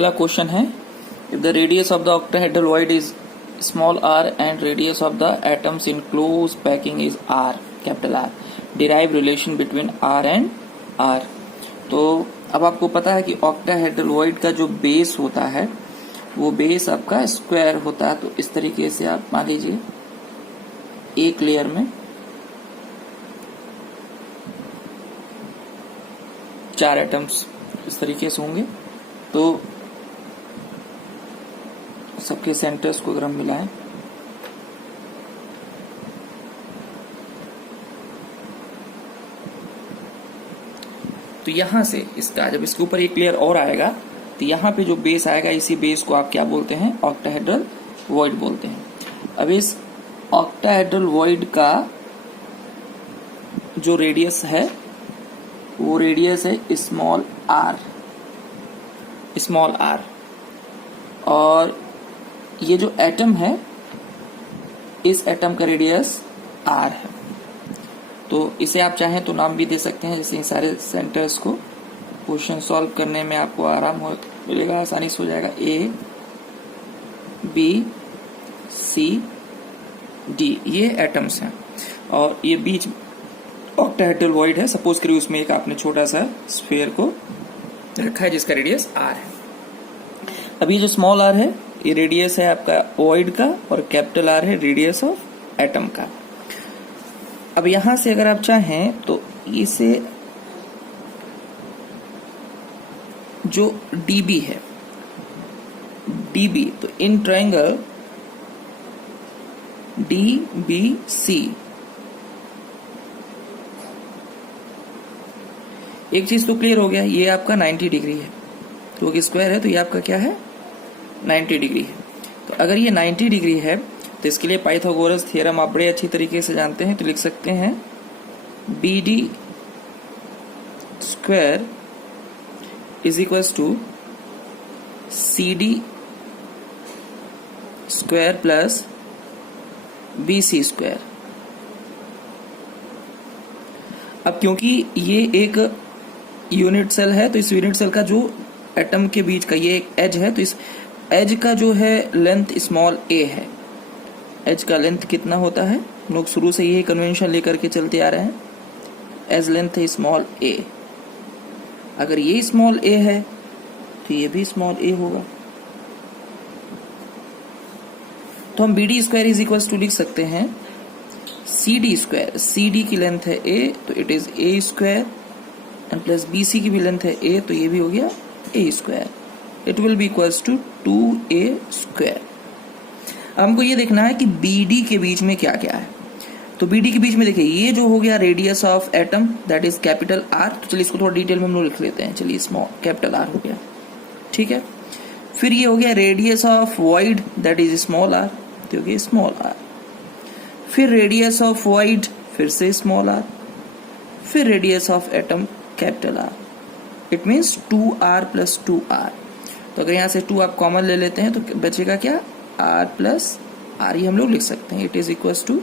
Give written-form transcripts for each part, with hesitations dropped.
अगला क्वेश्चन है, if the radius of the octahedral void is small r and radius of the atoms in close packing is r, capital R, derive relation between r and r। तो अब आपको पता है कि octahedral void का जो base होता है वो बेस आपका स्क्वायर होता है। तो इस तरीके से आप मान लीजिए एक लेयर में 4 एटम्स इस तरीके से होंगे, तो सबके सेंटर्स को अगर हम मिलाएं तो यहां से इसका जब इसके ऊपर एक लेयर और आएगा तो यहां पे जो बेस आएगा, इसी बेस को आप क्या बोलते हैं, ऑक्टाहेड्रल वॉइड बोलते हैं। अब इस ऑक्टाहेड्रल वॉइड का जो रेडियस है वो रेडियस है स्मॉल r, और ये जो एटम है इस एटम का रेडियस r है। तो इसे आप चाहें तो नाम भी दे सकते हैं, जैसे इन सारे सेंटर्स को क्वेश्चन सॉल्व करने में आपको आराम मिलेगा, आसानी से हो जाएगा। A, B, C, D ये एटम्स हैं और ये बीच ऑक्टाहेड्रल वॉइड है। सपोज करिए उसमें एक आपने छोटा सा स्फीयर को रखा है जिसका रेडियस r है। अब ये जो स्मॉल r है ये रेडियस है आपका वॉइड का, और कैपिटल R है रेडियस ऑफ एटम का। अब यहां से अगर आप चाहें तो इसे जो dB है, dB, तो इन ट्रायंगल DBC एक चीज तो क्लियर हो गया, ये आपका 90 डिग्री है, तो स्क्वायर है तो ये आपका क्या है, 90 डिग्री है। तो अगर ये 90 डिग्री है तो इसके लिए पाइथागोरस थ्योरम आप बड़े अच्छी तरीके से जानते हैं, तो लिख सकते हैं BD square is equals to CD square plus BC square. अब क्योंकि ये एक यूनिट सेल है तो इस यूनिट सेल का जो एटम के बीच का ये एक एज है, तो इस एज का जो है लेंथ स्मॉल a है। एज का लेंथ कितना होता है, हम लोग शुरू से यही कन्वेंशन लेकर के चलते आ रहे हैं, एज लेंथ है स्मॉल a। अगर ये स्मॉल a है तो ये भी स्मॉल a होगा। तो हम BD square is equal to लिख सकते हैं CD स्क्वायर, CD की लेंथ है a तो it is a square, and plus BC की भी लेंथ है a तो ये भी हो गया a square. It will be equals to 2a square. हमको ये देखना है कि BD के बीच में क्या क्या है। तो BD के बीच में देखिए ये जो हो गया radius of atom that is capital R। तो चलिए इसको थोड़ा डिटेल में हम लोग लिख लेते हैं। चलिए स्मॉल कैपिटल R हो गया, ठीक है। फिर ये हो गया radius of void that is small r, तो हो गया स्मॉल r। फिर रेडियस ऑफ वॉइड फिर से स्मॉल r, फिर radius of atom capital R। It means 2r plus 2r। तो अगर यहां से 2 आप कॉमन ले लेते हैं तो बचेगा क्या, r प्लस r, ये हम लोग लिख सकते हैं। It is equals to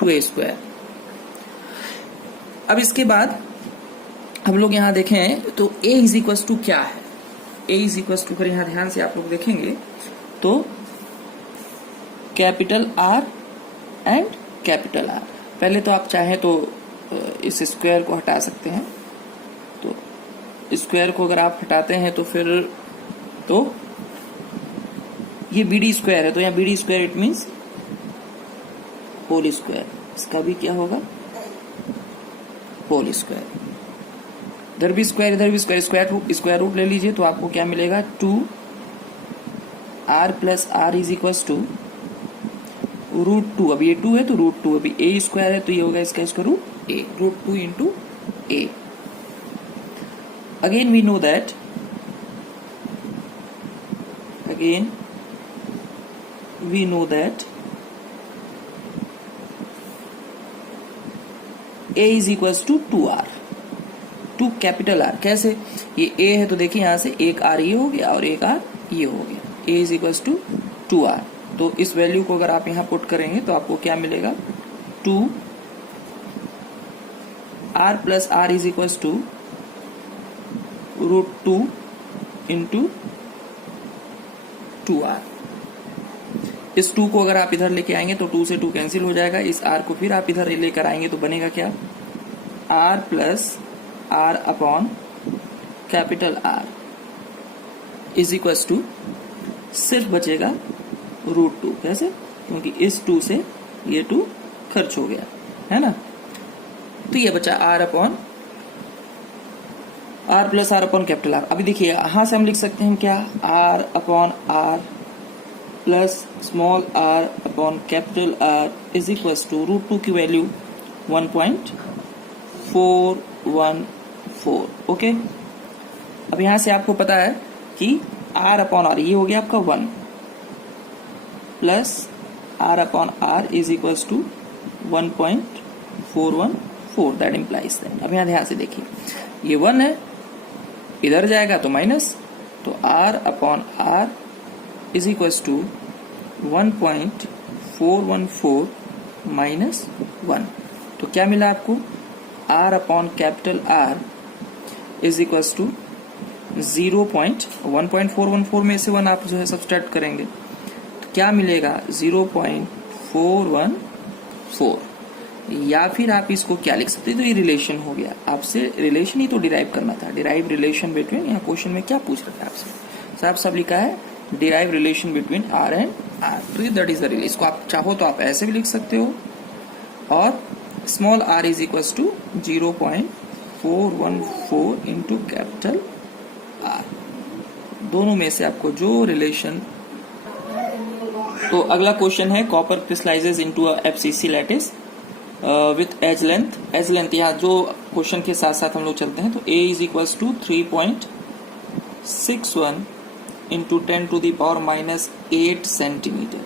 2a square. अब इसके बाद हम लोग यहां देखें तो a इज इक्वल्स टू क्या है, a इज इक्वल्स टू, यहां ध्यान से आप लोग देखेंगे तो capital R and capital R। पहले तो आप चाहें तो इस स्क्वायर को हटा सकते हैं। तो स्क्वायर को अगर आप हटाते हैं तो फिर तो ये BD स्क्वायर है, तो यहाँ BD square it means whole square. इसका भी क्या होगा, होल स्क्वायर। इधर भी स्क्वायर इधर भी स्क्वायर, स्क्वायर रूट ले लीजिए तो आपको क्या मिलेगा, 2r plus r is equals to √2। अब ये 2 है तो √2, अभी a स्क्वायर है तो ये होगा इसका root a, √2 into a। Again we know that, a is equals to 2r, 2 capital R। कैसे, ये a है तो देखिए यहां से एक r ये हो गया और एक r ये हो गया, a is equals to 2r। तो इस वैल्यू को अगर आप यहां पुट करेंगे तो आपको क्या मिलेगा, 2r plus r is equals to √2 into 2r। इस 2 को अगर आप इधर लेके आएंगे तो 2 से 2 कैंसिल हो जाएगा, इस r को फिर आप इधर लेकर आएंगे तो बनेगा क्या, r plus r upon capital R is equals to सिर्फ बचेगा √2। कैसे, क्योंकि इस 2 से ये 2 खर्च हो गया है ना, तो ये बचा r upon r plus r upon capital R। अभी देखिए यहां से हम लिख सकते हैं क्या, r upon r plus small r upon capital R is equals to √2 की वैल्यू 1.414। ओके, अब यहां से आपको पता है कि r अपॉन r ये हो गया आपका 1 plus r upon r is equals to 1.414, that implies that. अब यहां ध्यान से देखिए, ये 1 है, इधर जाएगा तो माइनस, तो r upon r is equals to 1.414 minus 1। तो क्या मिला आपको, r upon capital R is equals to 1.414 में से 1 आप जो है सब्सट्रैक्ट करेंगे तो क्या मिलेगा, 0.414। या फिर आप इसको क्या लिख सकते हैं, तो ये रिलेशन हो गया, आपसे रिलेशन ही तो डिराइव करना था, डिराइव रिलेशन बिटवीन, यहाँ क्वेश्चन में क्या पूछ रखा है आपसे, साफ साफ लिखा है derive relation between r and r, तो दैट इज द रिलेशन। इसको आप चाहो तो आप ऐसे भी लिख सकते हो, और small r is equals to 0.414 into capital R, दोनों में से आपको जो रिलेशन। तो अगला क्वेश्चन है, copper crystallises into a FCC lattice with edge length. यहाँ जो क्वेश्चन के साथ साथ हम लोग चलते हैं, तो A is equals to 3.61 into 10⁻⁻8 centimetre,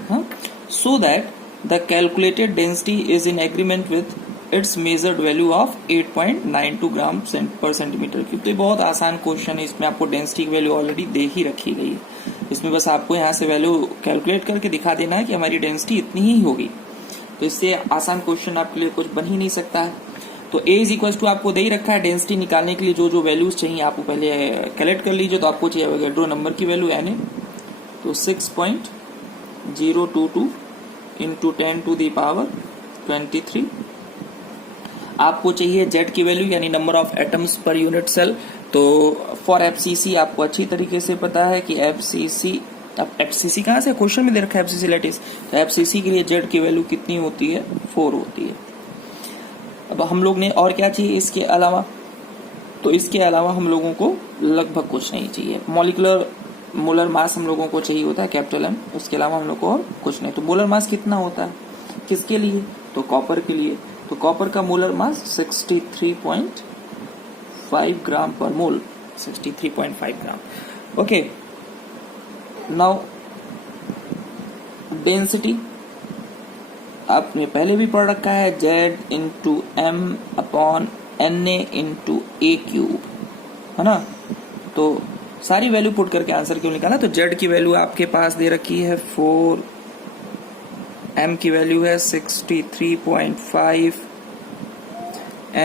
so that the calculated density is in agreement with its measured value of 8.92 ग्राम पर सेंटीमीटर क्यूब। तो ये बहुत आसान क्वेश्चन है, इसमें आपको डेंसिटी की वैल्यू ऑलरेडी दे ही रखी गई है, इसमें बस आपको यहाँ से वैल्यू कैलकुलेट करके दिखा देना है कि हमारी डेंसिटी इतनी ही होगी। तो इससे आसान क्वेश्चन आपके लिए कुछ बन ही नहीं सकता है। तो A इज इक्वल टू आपको दे ही रखा है, डेंसिटी निकालने के लिए जो जो वैल्यूज चाहिए आपको पहले कैलकुलेट कर लीजिए। तो आपको चाहिए एवोगैड्रो नंबर की वैल्यू Na, तो 6.022 इंटू 10⁻23। आपको चाहिए Z की वैल्यू यानी number of atoms per unit cell. तो फॉर FCC आपको अच्छी तरीके से पता है कि FCC, अब FCC कहाँ से क्वेश्चन में दे रखा है FCC लैटिस, तो FCC के लिए Z की वैल्यू कितनी होती है, 4 होती है। अब हम लोग ने और क्या चाहिए इसके अलावा, तो इसके अलावा हम लोगों को लगभग कुछ नहीं चाहिए। मॉलिक्यूलर मोलर मास हम लोगों को चाहिए होता है कैपिटल M, उसके अलावा हम लोग को और कुछ नहीं। तो मोलर मास कितना होता है किसके लिए, तो कॉपर के लिए। तो कॉपर का मोलर मास 63.5 ग्राम पर मोल, 63.5 ग्राम। ओके, नाउ डेंसिटी आपने पहले भी पढ़ रखा है, Z into M upon Na into A cube, है ना। तो सारी वैल्यू पुट करके आंसर क्यों निकाला, तो Z की वैल्यू आपके पास दे रखी है 4, M की वैल्यू है 63.5,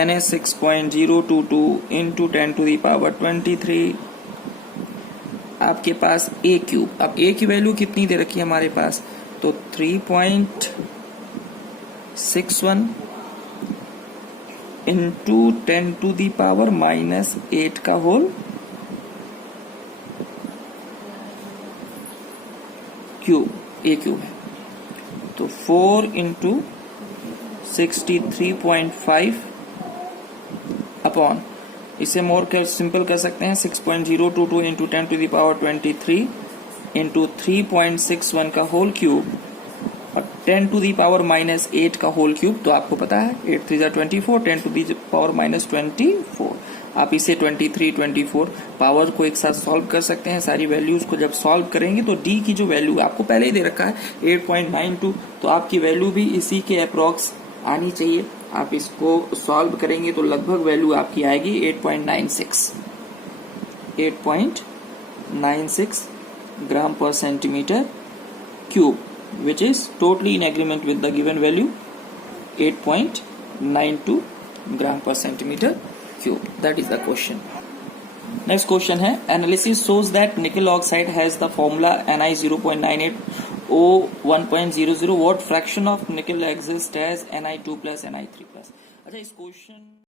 Na 6.022 इंटू 10⁻23, आपके पास A क्यूब। अब A की वैल्यू कितनी दे रखी है हमारे पास, तो 3.61 इंटू 10⁻⁻8 का होल क्यूब, A क्यूब है। तो 4 इंटू 63.5 अपॉन, इसे मोर सिंपल कर सकते हैं, 6.022 इंटू 10⁻23 इंटू 3.61 का होल क्यूब और 10⁻⁻8 का होल क्यूब। तो आपको पता है 8 3 24, 10⁻24। आप इसे 23, 24 पावर को एक साथ सॉल्व कर सकते हैं। सारी वैल्यूज को जब सॉल्व करेंगे तो D की जो वैल्यू आपको पहले ही दे रखा है 8.92, तो आपकी वैल्यू भी इसी के अप्रॉक्स आनी चाहिए। आप इसको सॉल्व करेंगे तो लगभग वैल्यू आपकी आएगी 8.96 ग्राम पर centimetre cube, which is totally in agreement with the given value 8.92 gram per centimeter cube. That is the question. Next question है, analysis shows that nickel oxide has the formula Ni 0.98 O 1.00. What fraction of nickel exist as Ni2 plus Ni3 plus. अच्छा, इस question